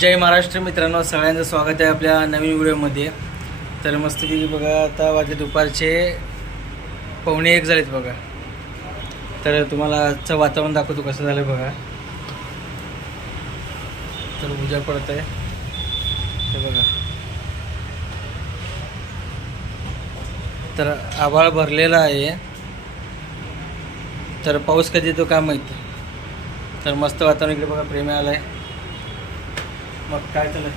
जय महाराष्ट्र मित्रांनो, सगळ्यांचं स्वागत आहे आपल्या नवीन व्हिडिओमध्ये. तर मस्तपैकी बघा, आता वाजले दुपारचे 1:45 झालेत बघा. तर तुम्हाला आजचं वातावरण दाखवतो कसं झालं बघा. तर उजाड पडत आहे ते बघा. तर आभाळ भरलेला आहे, तर पाऊस कधी येतो काय माहिती. तर मस्त वातावरण इकडे बघा, प्रेमी आलं आहे. मग काय चाललं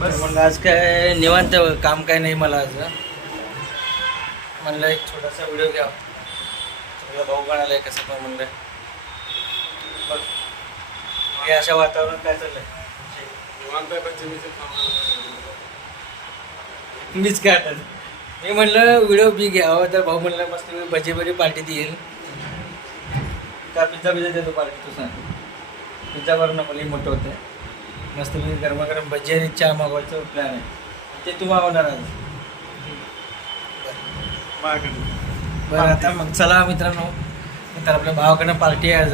बस. मग आज काय निवांत, काम काय नाही मला आज. म्हणलं एक छोटासा व्हिडिओ घ्या, सगळं भाऊ पण आलाय कसं पण म्हणलं. मग हे अशा वातावरण काय चाललंय मीच काय आता मी म्हणलं व्हिडिओ बी घ्यावं, तर भाऊ म्हणलं मस्त भजी भजी पार्टी देईल का पिझ्झा बिझ्झा देतो पार्टी. तू सांग, पिझ्झावर ना मला मोठं होतं आहे. मस्त मी गरमागरम भजी आणि चहा मागवायचं प्लॅन आहे, ते तू मागवणार आज. बरं आता मग चला मित्रांनो, तर आपल्या भावाकडनं पार्टी आहे आज.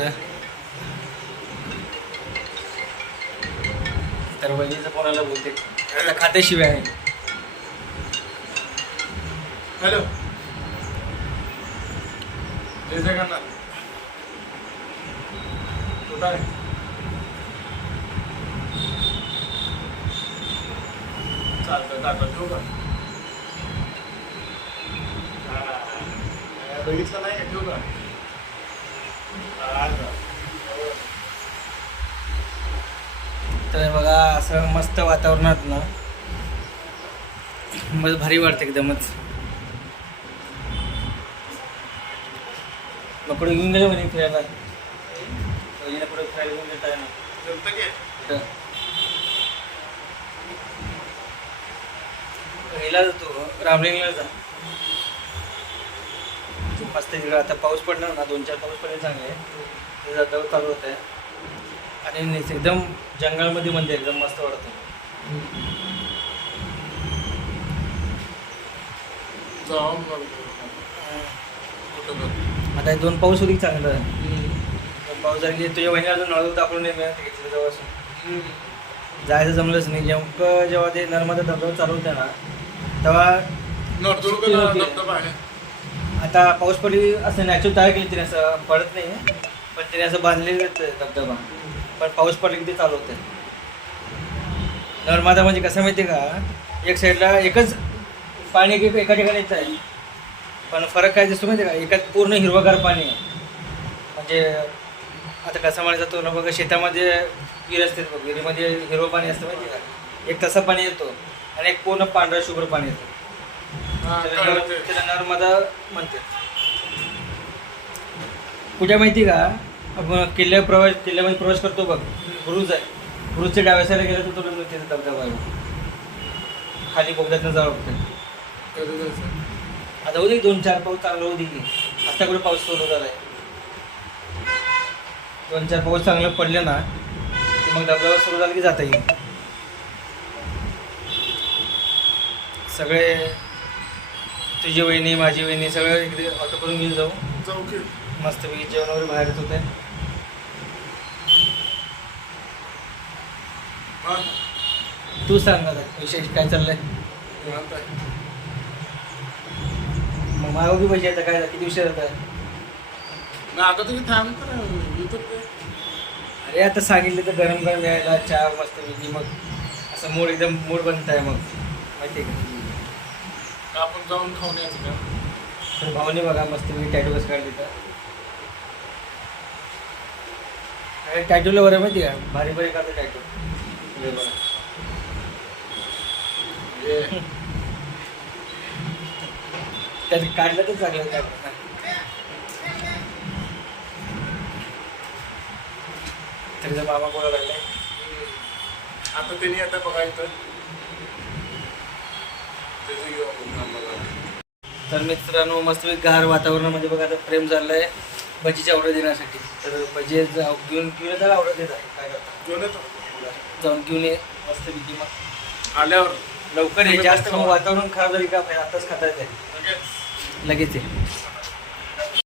तर वहिनीचं कोणाला बोलते आता खात्याशिवाय आहे. हॅलो, जय जगन्नाथ. कुठं आहे? चालतं टाकलं, ठेवू का? बघितलं नाही का, ठेवू का? तर बघा, असं मस्त वातावरणात ना मग भारी वाटतं एकदमच. मग पुढे घेऊन गेलो म्हणे फिरायला, पुढे फिरायला घेऊन देत आहे ना. जमतं की? ह्याला जातो, रामलिंगला जा मस्त तिकडं. आता पाऊस पडणार ना, 2-4 पाऊस पडले चांगले, ते जाता चालू होत आहे. आणि एकदम जंगलमध्ये म्हणजे एकदम मस्त वाटतं. आता हे 2 पाऊस होती चांगलं. 2 पाऊस झाले, तुझ्या बहिणीला अजून नळदूर दाखवून नाही मिळत घेतलं जवळपासून. जायचं जमलंच नाही. जेव्हा ते नर्मदा धबधबा चालू होता ना, तेव्हा धबधबा आहे. आता पाऊस पडली असं नॅचरल तयार केली तिने, असं पडत नाही पण तिने असं बांधलेलं धबधबा. पण पाऊस पडला की ते चालू होतं. नर्मदा म्हणजे कसं माहिती आहे का, एक साईडला एकच पाणी एका ठिकाणी येत आहे, पण फरक काय दिसतो माहिती आहे का, एकात पूर्ण हिरवगार पाणी आहे. म्हणजे आता कसं म्हणायचं, तो ना बघा शेतामध्ये विहीर असते बघ, विहिरीमध्ये हिरवं पाणी असतं माहिती आहे का, एक तसं पाणी येतो आणि एक पूर्ण पांढरा शुभ्र पाणी येतं. त्याला नर्मदा म्हणते. कुठे माहिती का, आपण किल्ल्यामध्ये प्रवेश करतो बघ, ब्रुज आहे, ब्रुजच्या डाव्या साईडला गेलं तर तुला तिथे धबधबा आहे. खाली बोगद्यातनं जावं लागतं. आता होऊ दे 2-4 पाऊस चांगलं होऊ दे की. आता कुठे पाऊस सुरू झाला आहे. 2-4 पाऊस चांगलं पडले ना की मग धबधबा सुरू झाला की जाता येईल. सगळे तुझी वहिनी माझी वहिनी सगळं इकडे ऑटो करून घेऊन जाऊ की मस्तपैकी. जेवण वगैरे बाहेरच होत आहे. तू सांग आता विशेष काय चाललंय. मग मागवली पाहिजे आता काय, किती उशीर होत आहे. आता तुम्ही थांब. अरे आता सांगितलं तर गरम गरम यायला चहा मस्तपैकी, मग असं मूड एकदम मूड बनत आहे मग, माहिती आहे का. आपण जाऊन खाऊन यायचं का? तर भाऊने बघा मस्तपैकी टॅटू कसं काढली तर. टॅटूला बरं माहिती आहे का, भारी भारी काढतो टॅटू. त्यात काढलं तर चांगलं काय. तरी मामा बोला लागलाय आता त्यांनी आता बघायचं. तर मित्रांनो, मस्तपैकी गार वातावरणामध्ये बघा आता प्रेम चाललंय भजीची ऑर्डर देण्यासाठी. तर भजी घेऊन येतात, ऑर्डर देत आहे. काय करता, घेऊन येतो, जाऊन घेऊन ये मस्तपैकी. मग आल्यावर लवकर ये, जास्त मग वातावरण खराब झाली का आताच खाता येते लगेच ये.